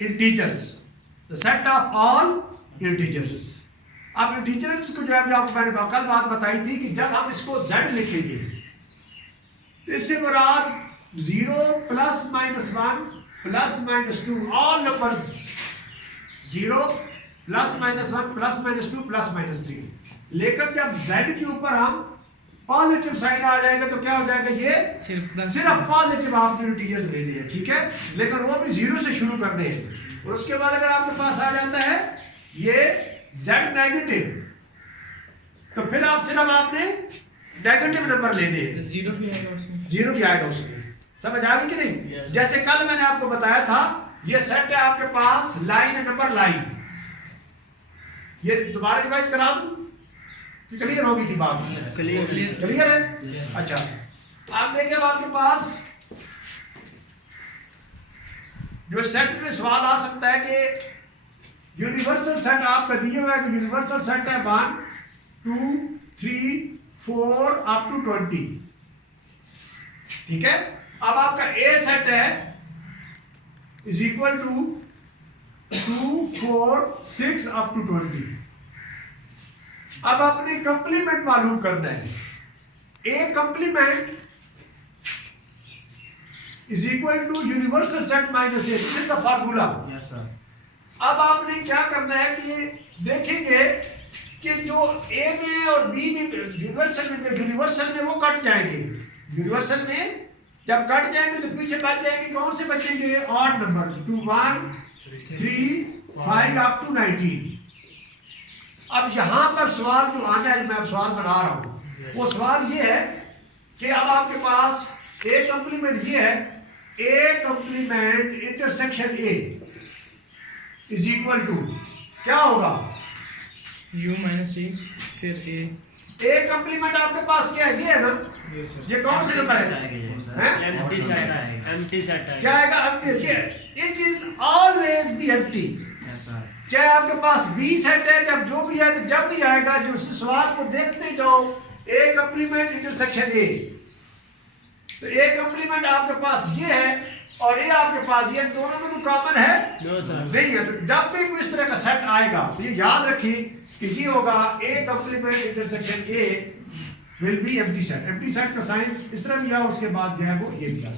Integers, the set of all integers. अब integers को जो है आपको मैंने कल बात बताई थी कि जब हम इसको z लिखेंगे तो इससे मुराद 0 plus minus 1 plus minus 2 all number 0 plus minus 1 plus minus 2 plus minus 3। लेकिन जब z के ऊपर हम पॉजिटिव साइन आ जाएगा तो क्या हो जाएगा, ये सिर्फ पॉजिटिव आपके इंटीजर्स लेने हैं, ठीक है, लेकिन वो भी 0 से शुरू करने हैं। और उसके बाद अगर आपके पास आ जाता है ये z नेगेटिव तो फिर आप सिर्फ आपने नेगेटिव नंबर लेने हैं, 0 भी आएगा उसमें। समझ आ गई कि नहीं? yes. जैसे कल मैंने आपको बताया था ये सेट है आपके पास लाइन नंबर लाइन, ये दोबारा रिवाइज करा दूं कि क्लियर होगी थी बात? क्लियर है। अच्छा, आप देखिए अब आपके पास जो सेट में सवाल आ सकता है कि यूनिवर्सल सेट आपका दिया हुआ है कि यूनिवर्सल सेट है 1 2 3 4 अप टू 20, ठीक है। अब आपका ए सेट है is equal to 2 4 6 up to 20। अब अपनी कंप्लीमेंट मालूम करना है, A complement is equal to universal set minus A, this is the formula. Yes sir. अब आपने क्या करना है कि देखेंगे कि जो ए में और बी में यूनिवर्सल में वो कट जाएंगे, यूनिवर्सल में जब कट जाएंगे तो पीछे बच जाएंगे, कौन से बचेंगे, ऑड नंबर 2 1 3 5 अप टू 19। अब यहां पर सवाल जो आना है, मैं सवाल बना रहा हूं, वो सवाल ये है कि अब आपके पास ए कंप्लीमेंट ये है, A complement intersection A is equal to क्या होगा, u माइनस ए फिर ए कंप्लीमेंट आपके पास क्या है, ये है ना, ये कौन से नंबर है, एम्प्टी सेट है, क्या आएगा, empty. It is always be empty, चाहे आपके पास बी सेट है, जब जो भी है, तो जब भी आएगा जो सवाल को देखते जाओ ए कंप्लीमेंट इंटरसेक्शन ए, तो ए कंप्लीमेंट आपके पास ये है और ए आपके पास ये, दोनों में तो कॉमन है नहीं है। तो जब भी कोई इस तरह का सेट आएगा तो ये याद रखिए कि ये होगा A complement intersection A will be empty set. Empty set का साइन इस तरह भी है, उसके बाद जो है वो ये भी है,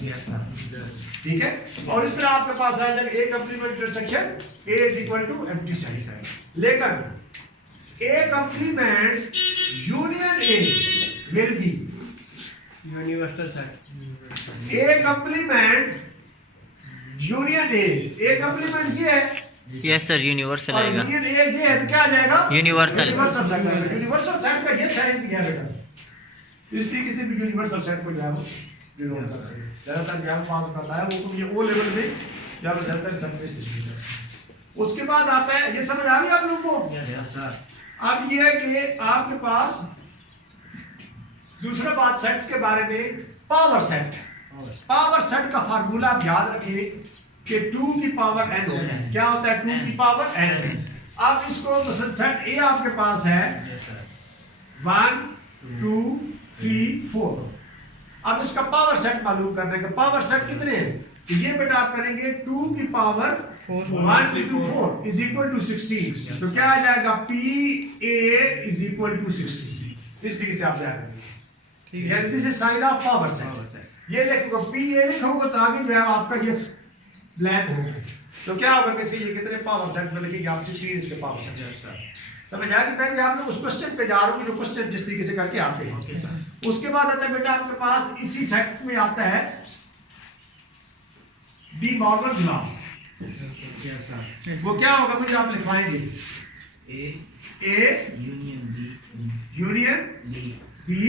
ठीक है। और इस तरह आपके पास आ जाएगा A complement intersection A is equal to empty set. लेकिन A complement union A will be universal set, A complement union A complement ये है, यस सर, यूनिवर्सल और आएगा, यूनियन ए ये है तो क्या आ जाएगा, यूनिवर्सल सेट आएगा। यूनिवर्सल सेट का ये साइन भी है बेटा, इस तरीके से भी यूनिवर्सल सेट को जो है वो ज्यादातर ज्ञान पास करता है वो, ये ओ लेवल में ज्यादातर सब। उसके बाद आता है, ये समझ आ गई आप लोगों को? Yes sir. अब ये है कि आपके पास दूसरा बात सेट्स के बारे में, पावर सेट। पावर सेट का फार्मूला आप याद रखिए कि 2 की पावर n होता है। क्या होता है 2 की पावर n। अब इसको सेट ए आपके पास है 1 2 3 4। अब इसका पावर सेट मालूम करने का, पावर सेट कितने हैं, तो ये बेटा आप करेंगे 2 की power 1 into 4 is equal to 16। तो क्या आ जाएगा, P A is equal to 16। इस तरीके से आप जाएंगे, यानी this is sign of power set. ये लिखो पी ए लिखोगे तो आगे जो है आपका ये ब्लैंक होगा, तो क्या होगा कि ये कितने पावर सेट में लिखेंगे आप 16 इसके पावर सेट। समझ आया कि मैं आप लोग उस क्वेश्चन पे जा रहा हूँ जो क्वेश्चन जिस तरीके से करके आते हैं। उसके बाद आता है बेटा आपके पास इसी सेट में आता है डी मॉर्गन लॉ। वो क्या होगा मुझे आप लिखवाएंगे, ए यूनियन बी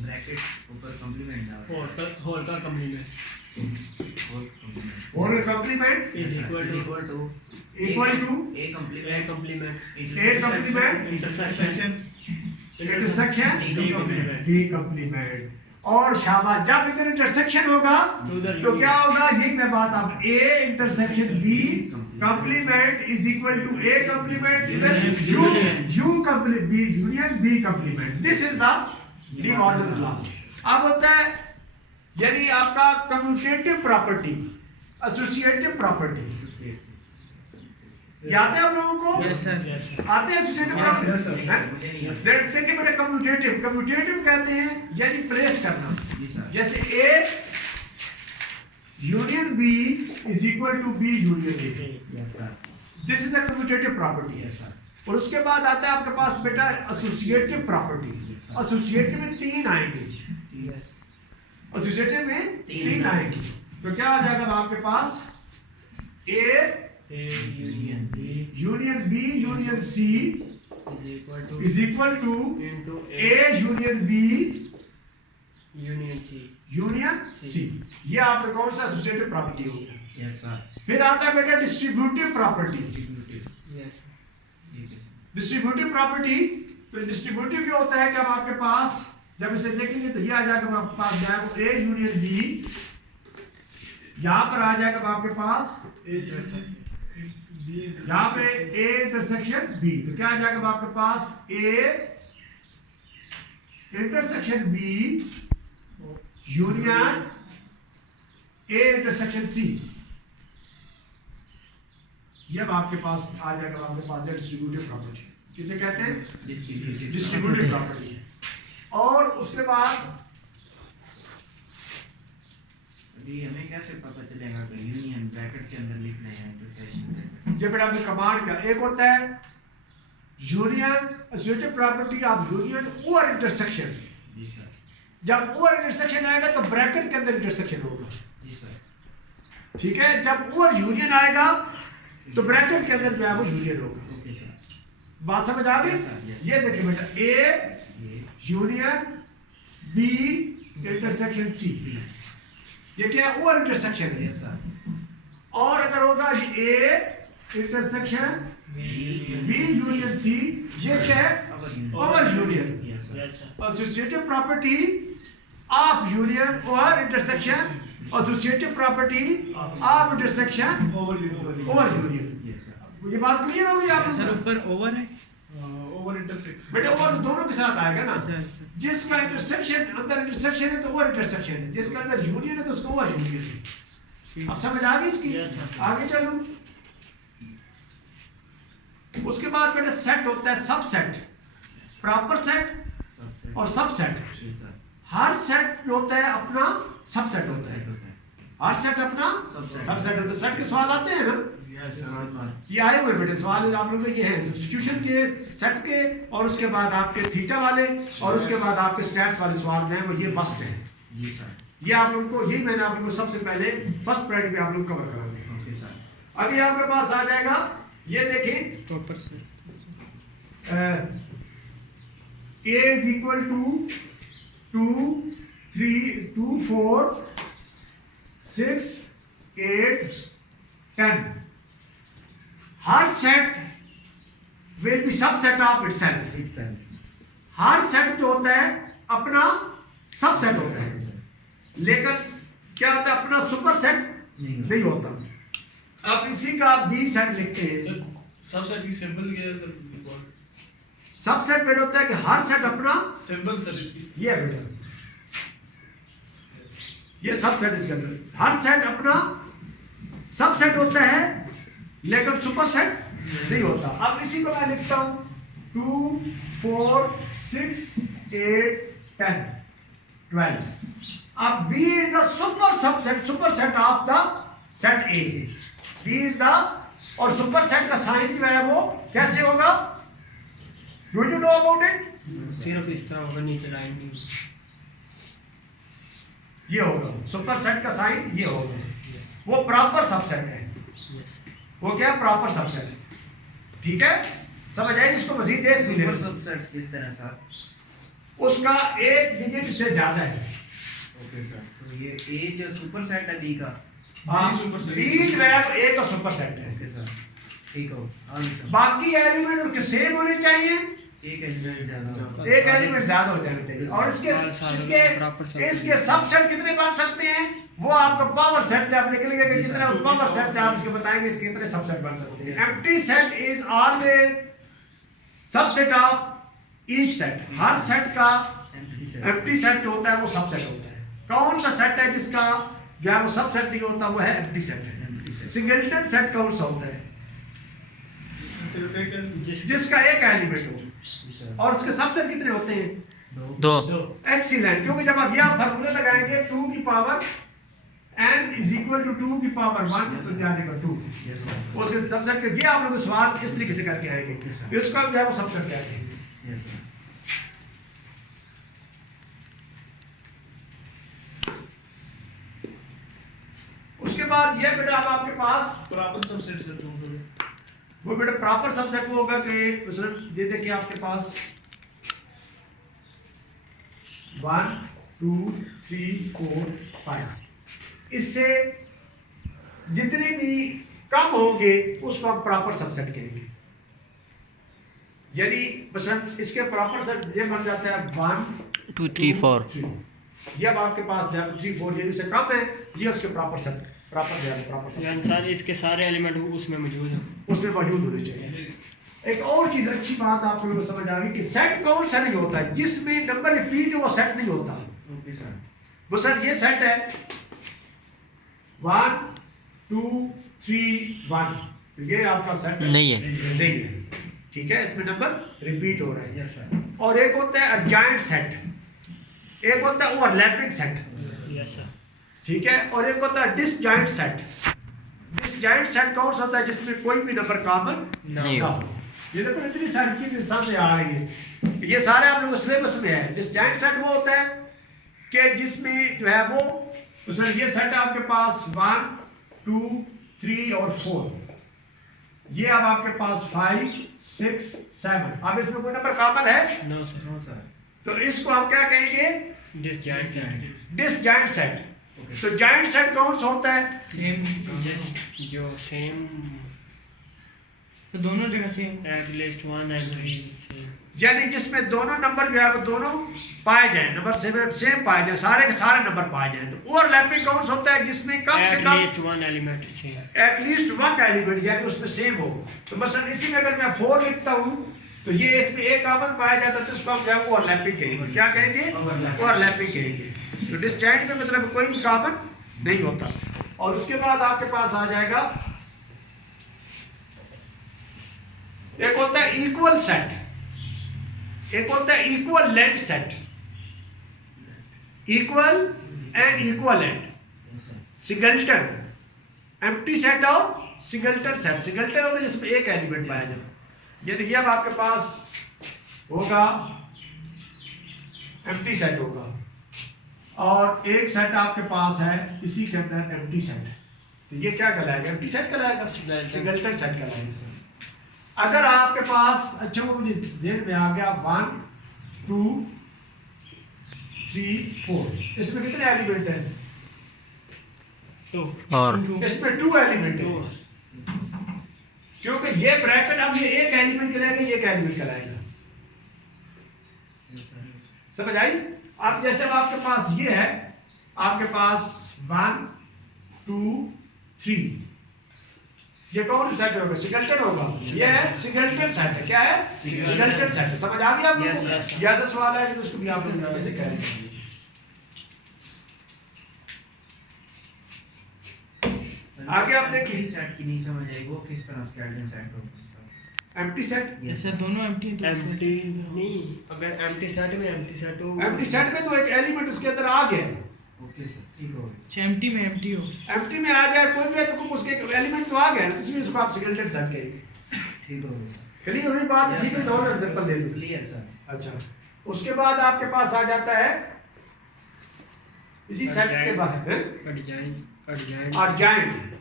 ब्रैकेट ऊपर कंप्लीमेंट होल का कंप्लीमेंट और complement is equal to A complement intersection D complement. और शाबाश, जब इधर इंटरसेक्शन होगा तो क्या होगा, यही मैं बात, अब A intersection B complement is equal to A complement U complete B union B complement. This is the De Morgan law. अब होता है यानी आपका कम्यूटेटिव प्रॉपर्टी, एसोसिएटिव प्रॉपर्टी। ये आते हैं आप लोगों को? Yes sir. आते हैं associative property? Yes, sir. हैं? देखिए बेटा कम्यूटेटिव, कम्यूटेटिव कहते हैं यानी प्लेस करना। जी सर। जैसे A union B is equal to B union A। Yes sir. This is a commutative property. Yes sir. और उसके बाद आता है आपके पास बेटा associative property. Yes, sir. Associative में 3 आएंगे, यस। एसोसिएटिव में 3 तीन आएंगे। तो क्या आ जाएगा आपके पास? A union B union B union C is equal to is equal to into A union B union C. Union C। ये आपका कौन सा एसोसिएटिव प्रॉपर्टी हो गया? Yes sir. फिर आता है बेटा डिस्ट्रीब्यूटिव प्रॉपर्टी। डिस्ट्रीब्यूटिव। यस ठीक है सर। डिस्ट्रीब्यूटिव प्रॉपर्टी, तो डिस्ट्रीब्यूटिव क्या होता है कि अब आपके पास जब इसे देखेंगे तो ये आ जाएगा आपके पास जाएगा A यूनियन B, यहाँ पर आ जाएगा आपके पास यहाँ पे A इंटरसेक्शन B। तो क्या आ जाएगा आपके पास? A intersection B union A intersection C। ये अब आपके पास आ जाएगा आपके पास डिस्ट्रीब्यूटिव प्रॉपर्टी। किसे कहते हैं? डिस्ट्रीब्यूटिव। Distributive property. और उसके बाद अभी हमें कैसे पता चलेगा कि यूनियन ब्रैकेट के अंदर लिखना है इंटरसेक्शन? ये बेटा अपने कमांड का एक होता है union associative property of union और इंटरसेक्शन। जी सर। जब और इंटरसेक्शन आएगा तो ब्रैकेट के अंदर इंटरसेक्शन होगा। जी सर। ठीक है, जब और यूनियन आएगा तो ब्रैकेट के अंदर जो है वो यूनियन होगा। Okay sir. बात समझ आ गई? Yes, sir, yes. ये देखिए बेटा A ये यूनियन B इंटरसेक्शन C। ये क्या है? और इंटरसेक्शन है। Yes sir. और अगर होगा A intersection B union C, ये क्या है? Over union. Yes sir. Yes sir. Associative property of union और intersection, associative property of intersection over union. Yes sir. ये बात क्लियर हो गई आप सर ऊपर ओवर है। ओवर इंटरसेक्शन बेटा ओवर दोनों के साथ आएगा ना। Sir sir. जिसका इंटरसेक्शन अंदर इंटरसेक्शन है तो ओवर इंटरसेक्शन है, जिसका अंदर यूनियन है तो उसको ओवर यूनियन है। अब समझ आ गई इसकी? Yes, sir. आगे चलो। उसके बाद बेटा सेट होता है सबसेट, प्रॉपर सेट सबसेट और सबसेट। जी सर। हर सेट होता है अपना सबसेट होता है। सबसेट होता है। हर सेट अपना सबसेट। सबसेट होता है। सेट के सवाल आते हैं ना, यस ये आए हुए बेटे सवाल आप लोगों के ये हैं सब्स्टिट्यूशन के, सेट के, और उसके बाद आपके थीटा वाले, और उसके बाद आपके स्टैट्स वाले सवाल जो हैं वो ये मस्ट हैं। जी सर। ये आप लोगों को, यही मैंने आप लोगों को सबसे पहले फर्स्ट पीरियड में आप लोग कवर करांगे। Okay sir. अभी आपके पास आ जाएगा, ये देखिए proper sir. A is equal to 2, 3, 2, 4, 6, 8, 10. Her set will be subset of itself. Her set जो होता है अपना सबसेट होता है, लेकिन क्या होता है अपना सुपर सेट नहीं होता। अब इसी का बी सेट लिखते हैं। सबसेट की सिंबल क्या है सर? सबसेट बेटा होता है कि हर सेट अपना, सिंबल सर इसकी ये है बेटा, ये सबसेट इसके अंदर हर सेट अपना सबसेट होता है लेकिन सुपर सेट नहीं होता। अब इसी को मैं लिखता हूं 2, 4, 6, 8, 10, 12। अब B is the super set of the set A. B is the, और सुपर सेट का साइन जो है वो कैसे होगा? Do you know about it? सिर्फ इस तरह होगा, नीचे लाइन नहीं। ये होगा सुपर सेट का साइन, ये होगा, वो प्रॉपर सबसेट है। वो क्या प्रॉपर सबसेट है? ठीक है, समझ आएगी? इसको मजीद देख भी सुपर ले, सबसेट किस तरह सर? उसका एक डिजिट से ज्यादा है। Okay sir. तो ये ए जो सुपर सेट है बी का। हाँ, सुपर सेट। B जो है वो A का सुपर सेट है। Okay sir. ठीक हो आगे सर। बाकी एलिमेंट उनके सेम होने चाहिए, एक एलिमेंट ज्यादा एक एलिमेंट ज्यादा हो जाना चाहिए। और इसके सबसेट कितने बन सकते हैं वो आपका पावर सेट से आप निकलेगा कि कितना पावर सेट से आप इसको बताएंगे इसके कितने सबसेट बन सकते हैं। Empty set is always subset of each set. Her set का एम्प्टी सेट जो होता है वो सबसेट होता है। कौन सा सेट है जिसका जो है वो सबसेट नहीं होता? वो है एम्प्टी सेट है। सिंगलटन सेट कौन सा होता है? सिर्फ एक है। जिसका एक एलिमेंट हो जी सर। और उसके सबसेट कितने होते हैं? दो। दो एक्सीलेंट, क्योंकि जब आप यह फार्मूला लगाएंगे 2 की power n is equal to 2 की पावर 1 तो क्या आएगा 2। Yes sir. उसके सबसेट के ये आप लोग सवाल इस तरीके से करके आएंगे, इसको हम जो है वो सबसेट कहते हैं। Yes sir. उसके बाद ये बेटा अब आपके पास प्रॉपर सबसेट सर ढूंढ लो। वो बेटा प्रॉपर सबसेट वो होगा कि मसलन ये देखिए आपके पास 1 2 3 4 5 इससे जितने भी कम होंगे उसको हम प्रॉपर सबसेट कहेंगे। यानी मसलन इसके प्रॉपर सेट ये बन जाता है 1 2 3 4 ये अब आपके पास 3 4 यानी उससे कम है, ये उसके प्रॉपर सेट प्रॉपर सेट सारे इसके सारे एलिमेंट उसमें मौजूद हैं। उसमें मौजूद होने चाहिए। एक और चीज अच्छी बात आप लोगों को समझ आ गई कि सेट कौन सा नहीं होता है, जिसमें नंबर रिपीट वो सेट नहीं होता। Okay sir. वो सर ये सेट है 1 2 3 1 ये आपका सेट नहीं है। नहीं है, ठीक है, इसमें नंबर रिपीट हो रहा है। Yes sir. और एक होता है एडजॉइंट सेट, एक होता है ओवरलैपिंग सेट, यस सर। ठीक है, और एक होता है डिसजॉइंट सेट। डिसजॉइंट सेट कौन सा होता है? जिसमें कोई भी नंबर कॉमन नहीं ना हो। ये देखो इतनी सारी चीजें सामने आ रही है, ये सारे आप लोगों सिलेबस में है। डिसजॉइंट सेट वो होता है कि जिसमें जो है वो सर ये सेट है आपके पास 1 2 3 और 4, ये अब आपके पास 5 6 7, अब इसमें कोई नंबर कॉमन है नो सर। No sir. तो इसको हम क्या कहेंगे? Disjoint set. Disjoint set. तो जॉइंट सेट कौन सा होता है? सेम जो सेम तो दोनों जगह same at least one every same, यानी जिसमें दोनों नंबर जो है वो दोनों पाए जाए, नंबर सेम पाए जाए, सारे के सारे नंबर पाए जाए। तो ओवरलैपिंग कौन सा होता है? जिसमें कम से कम at least one element same, at least one element यानी उसमें सेम हो। तो मसलन इसी में अगर मैं 4 लिखता हूँ तो ये इसमें एक कॉमन पाया जाता है तो उसको हम जो है वो ओवरलैपिंग कहेंगे। क्या कहेंगे? ओवरलैपिंग कहेंगे। तो डिसजॉइंट में मतलब कोई भी कॉमन नहीं होता। और उसके बाद आपके पास आ जाएगा एक होता है इक्वल सेट, एक होता है equivalent set. Equal and equivalent, yes sir. Singleton, empty set और सिंगलटन सेट। सिंगलटन होता है जिसमें एक एलिमेंट पाया जाए, यानी ये अब आपके पास होगा एम्प्टी सेट होगा, और एक सेट आपके पास है इसी के अंदर एम्प्टी सेट, तो ये क्या कहलाएगा? एम्प्टी सेट कहलाएगा, सिंगलटन सेट कहलाएगा। अगर आपके पास अच्छा वो मुझे ध्यान में आ गया 1 2 3 4 इसमें कितने एलिमेंट हैं? 2 और इसमें 2 एलिमेंट है, क्योंकि ये ब्रैकेट अब ये एक एलिमेंट कहलाएगा, ये एक एलिमेंट कहलाएगा। समझ आई? अब जैसे अब आपके पास ये है, आपके पास 1 2 3, ये कौन सेट होगा? सिंगलटन होगा। ये है सिंगलटन सेट है। क्या है? सिंगलटन सेट है। समझ आ गया आप लोगों को? Yes, ये ऐसा सवाल है कि उसको भी आप लोग कैसे करेंगे? आगे आप देखिए सेट की नहीं समझ आई, वो किस तरह स्केलेटन सेट होगा? Empty set. यस सर दोनों एम्प्टी एम्प्टी नहीं, अगर एम्प्टी सेट में एम्प्टी सेट हो, एम्प्टी सेट में तो एक एलिमेंट उसके अंदर आ गया, ओके सर, ठीक हो गया। एम्प्टी में एम्प्टी हो एम्प्टी में आ गया कोई भी है तो उसके एलिमेंट तो आ गया, इसलिए उसको आप सिंगलटन सेट कहेंगे। ठीक हो गया। क्लियर हुई बात? ठीक है, और एग्जांपल दे दूं। Clear sir. अच्छा, उसके बाद आपके पास आ जाता है इसी सेट्स के बाद अर्जाइंट।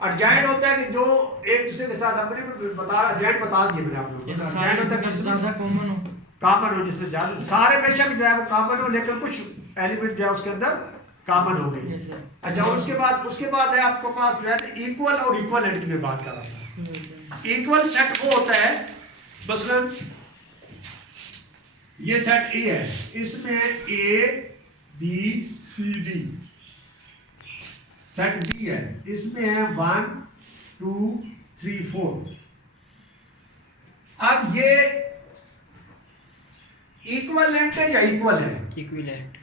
अर्जाइंट होता है कि जो एक दूसरे के साथ अपने अर्जाइंट बता दिए मैंने आप लोगों को। अर्जाइंट होता है कि ज्यादा कॉमन हो, कॉमन हो, जिसमें ज्यादा सारे बेशक जो है वो कॉमन हो, लेकिन कुछ एलिमेंट जो है उसके अंदर कॉमन हो गई। Yes, sir. अच्छा, और उसके बाद है आपके पास जो है इक्वल और इक्वलेंट की मैं बात कर रहा था। इक्वल सेट वो होता है, मसलन ये सेट ए है, इसमें A B C D. Set B है, इसमें है 1 2 3 4। अब ये इक्वलेंट है या इक्वल है? इक्विवेलेंट।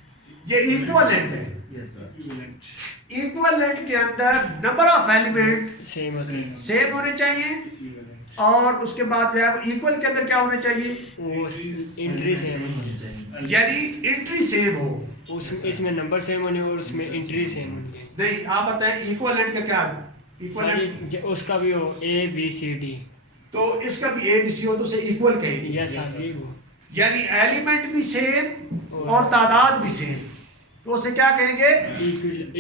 ये इक्वलेंट है। Yes sir. इक्वलेंट के अंदर नंबर ऑफ एलिमेंट सेम होते हैं। सेम होने चाहिए, और उसके बाद जो है इक्वल के अंदर क्या होना चाहिए, वो एंट्री सेम होनी। यानी एंट्री सेम हो। उस इसमें नंबर सेम होने और उसमें एंट्री सेम होनी। नहीं आप बताएं इक्वलेंट का क्या, इक्वलेंट सारी उसका भी हो ए बी सी डी, तो इसका भी ए बी सी हो तो उसे इक्वल कहेंगे। या सारी वो यानी एलिमेंट भी सेम और तादाद भी सेम, तो उसे क्या कहेंगे,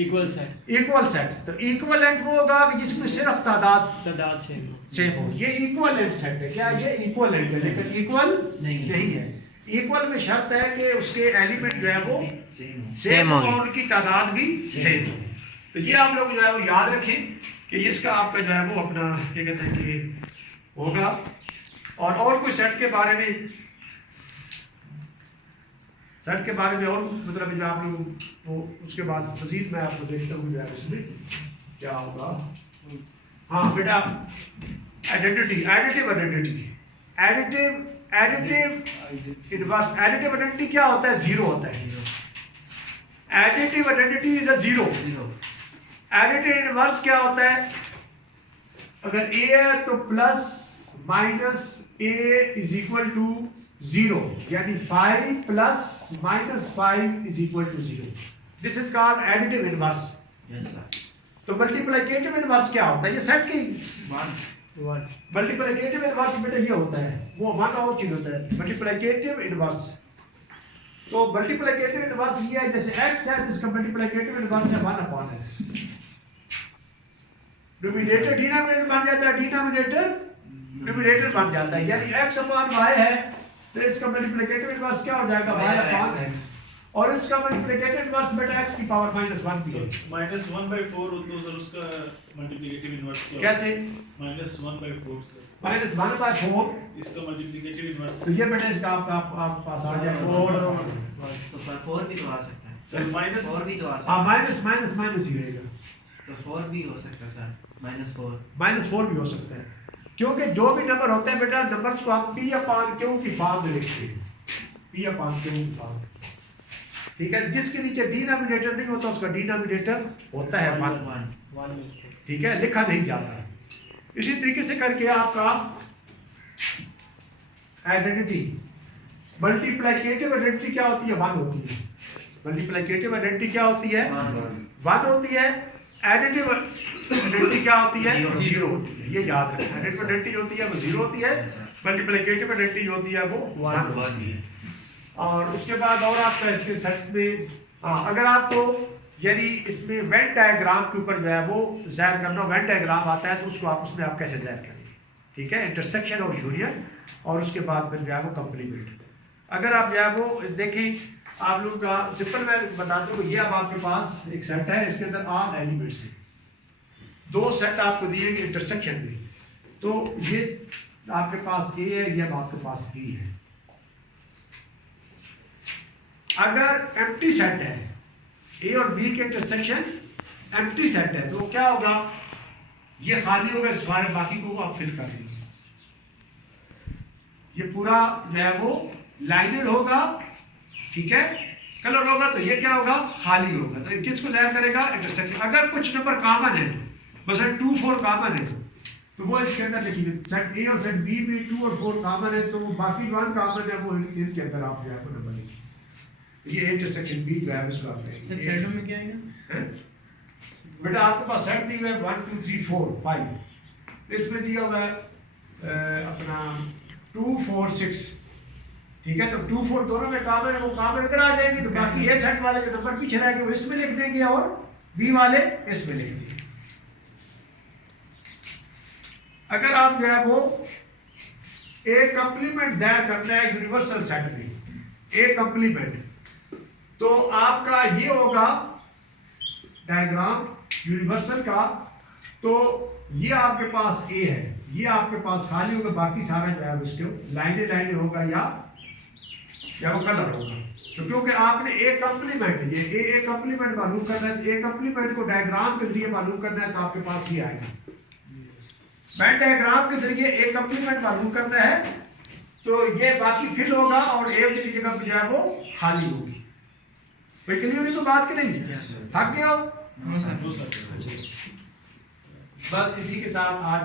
इक्वल सेट। Equal set. तो इक्वलेंट वो होगा कि जिसमें सिर्फ तादाद सेम हो। ये इक्वलेंट सेट है, क्या ये इक्वलेंट है, लेकिन इक्वल नहीं है। इक्वल में शर्त है कि उसके एलिमेंट जो है वो सेम हो और उनकी तादाद भी सेम हो। तो ये आप लोग जो है वो याद रखें कि इसका आपका जो है वो अपना क्या कहते हैं कि होगा। और कोई सेट के बारे में, सेट के बारे में और मतलब जो आप लोग वो उसके बाद मजीद मैं आपको देखता हूँ जो है इसमें क्या होगा। हाँ बेटा, identity, additive identity, additive inverse. Additive identity क्या होता है, जीरो होता है। Additive identity is a zero. Additive inverse क्या होता है, अगर ए है तो plus minus A is equal to zero, यानी 5 plus minus 5 is equal to zero. This is called additive inverse. तो मल्टीप्लिकेटिव इनवर्स क्या होता है, ये सेट की मल्टीप्लिकेटिव इनवर्स बेटा ये होता है, वो वन और चीज होता है मल्टीप्लिकेटिव इनवर्स। तो मल्टीप्लिकेटिव इनवर्स ये है, जैसे x है जिसका मल्टीप्लिकेटिव इनवर्स है 1/x। न्यूमरेटर डिनोमिनेटर बन जाता है, डिनोमिनेटर न्यूमरेटर बन जाता है, यानी x/y है तो इसका मल्टीप्लिकेटिव इनवर्स क्या हो जाएगा, y/x। और इसका मल्टीप्लिकेटिव इनवर्स बेटा x की पावर -1 भी है। -1/4 हो तो सर उसका मल्टीप्लिकेटिव इनवर्स क्या कैसे, -1/4 सर, -1/4 इसका मल्टीप्लिकेटिव इनवर्स तो ये बेटा इसका आपका पास आ गया 4। तो सर 4 भी तो आ सकता है, सर माइनस 4 भी तो आ सकता हाँ है, माइनस माइनस माइनस ही रहेगा, तो 4 भी हो सकता है सर, -4। -4 भी हो सकता है, क्योंकि जो भी नंबर होते हैं बेटा नंबर्स को हम P/Q की फॉर्म में लिखते हैं, P/Q की फॉर्म। ठीक है, जिसके नीचे डिनोमिनेटर नहीं होता उसका डिनोमिनेटर होता है 1। ठीक है, लिखा नहीं जाता। इसी तरीके से करके आपका आइडेंटिटी, मल्टीप्लिकेटिव आइडेंटिटी क्या होती है, 1 होती है। मल्टीप्लिकेटिव आइडेंटिटी क्या होती है, 1 होती है। एडिटिव आइडेंटिटी क्या होती है, 0 होती है। ये याद रखना, एडिटिव आइडेंटिटी होती है वो 0 होती है, मल्टीप्लिकेटिव आइडेंटिटी होती है वो 1 होती है। और उसके बाद और आपका इसके सेट्स में अगर आपको यानी इसमें वेन डायग्राम के ऊपर जो है वो ज़ाहिर करना, वेन डायग्राम आता है तो उसको आप उसमें आप कैसे ज़ाहिर करेंगे। ठीक है, इंटरसेक्शन और यूनियन और उसके बाद फिर जो है वो कम्प्लीमेंट। अगर आप जो है वो देखें, आप लोगों का सिंपल मैं बताता हूँ, ये अब आपके पास एक सेट है, इसके अंदर आल एलिमेंट्स हैं, 2 सेट आपको दिए गए इंटरसेक्शन में, तो ये आपके पास ए है, ये अब आपके पास बी है। अगर एम्प्टी सेट है, ए और बी के इंटरसेक्शन एम्प्टी सेट है, तो वो क्या होगा, ये खाली होगा, इस बारे बाकी को आप फिल कर लीजिए। ये पूरा जो है वो लाइनेड होगा, ठीक है, कलर होगा, तो ये क्या होगा, खाली होगा। तो किसको ज़ाहिर करेगा, इंटरसेक्शन। अगर कुछ नंबर कॉमन है, मसलन 2 4 कॉमन है, तो वो इसके अंदर लिखिए। सेट ए और सेट बी में 2 और 4 कॉमन है, तो वो बाकी 1 कॉमन है, वो इनके अंदर आप जो है वो नंबर लिखिए। ये इंटरसेक्शन बी जो है उसको आप सर सेटों में क्या आएगा, बेटा आपके पास सेट दी हुआ है 1 2 3 4 5, इसमें दिया हुआ है अपना 2 4 6। ठीक है, तो 2 4 दोनों में कॉमन है, वो कॉमन इधर आ जाएंगे, तो बाकी ए सेट वाले जो नंबर पीछे रह गए वो इसमें लिख देंगे और बी वाले इसमें लिख देंगे। अगर आप जो है वो ए कंप्लीमेंट ज़ाहिर करना है यूनिवर्सल सेट में, ए कंप्लीमेंट, तो आपका ये होगा डायग्राम यूनिवर्सल का। तो ये आपके पास ए है, ये आपके पास खाली होगा, बाकी सारा जो है उसके लाइनें लाइनें होगा या वो कलर होगा। तो क्योंकि आपने ए कंप्लीमेंट, ये ए कंप्लीमेंट मालूम करना है, ए कंप्लीमेंट को डायग्राम के जरिए मालूम करना है, तो आपके पास ये आएगा। वेन डायग्राम के जरिए ए कंप्लीमेंट मालूम करना है, तो ये बाकी फिल होगा और ए की जगह जो है वो खाली होगी। कोई क्लियर नहीं तो बात की नहीं, थक गया हो? बस इसी के साथ आज